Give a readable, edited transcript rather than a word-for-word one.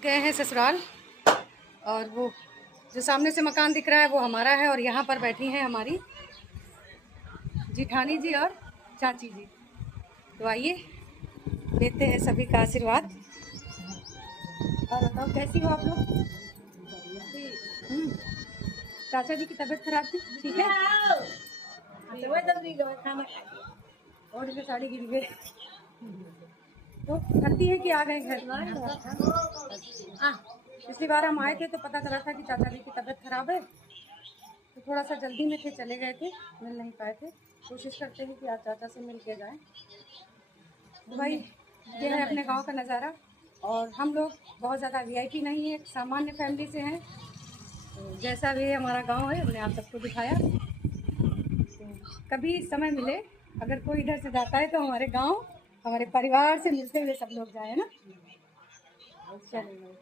पहुंच गए हैं ससुराल। और वो जो सामने से मकान दिख रहा है वो हमारा है, और यहाँ पर बैठी हैं हमारी जिठानी जी और चाची जी। तो आइए लेते हैं सभी का आशीर्वाद। और बताओ कैसी हो आप लोग? चाचा जी की तबीयत खराब थी, ठीक है? और फिर साड़ी गिर गई तो करती है कि आ गए घर? पिछली बार हम आए थे तो पता चला था कि चाचा जी की तबीयत खराब है, तो थोड़ा सा जल्दी में थे, चले गए थे, मिल नहीं पाए थे। कोशिश करते हैं कि आज चाचा से मिल के जाएं। तो भाई ये है अपने गांव का नज़ारा। और हम लोग बहुत ज़्यादा वीआईपी नहीं है, एक सामान्य फैमिली से हैं। तो जैसा भी हमारा गांव है हमने आप सबको दिखाया। तो कभी समय मिले, अगर कोई इधर से जाता है तो हमारे गांव, हमारे परिवार से मिलते हुए सब लोग जाए ना। चलो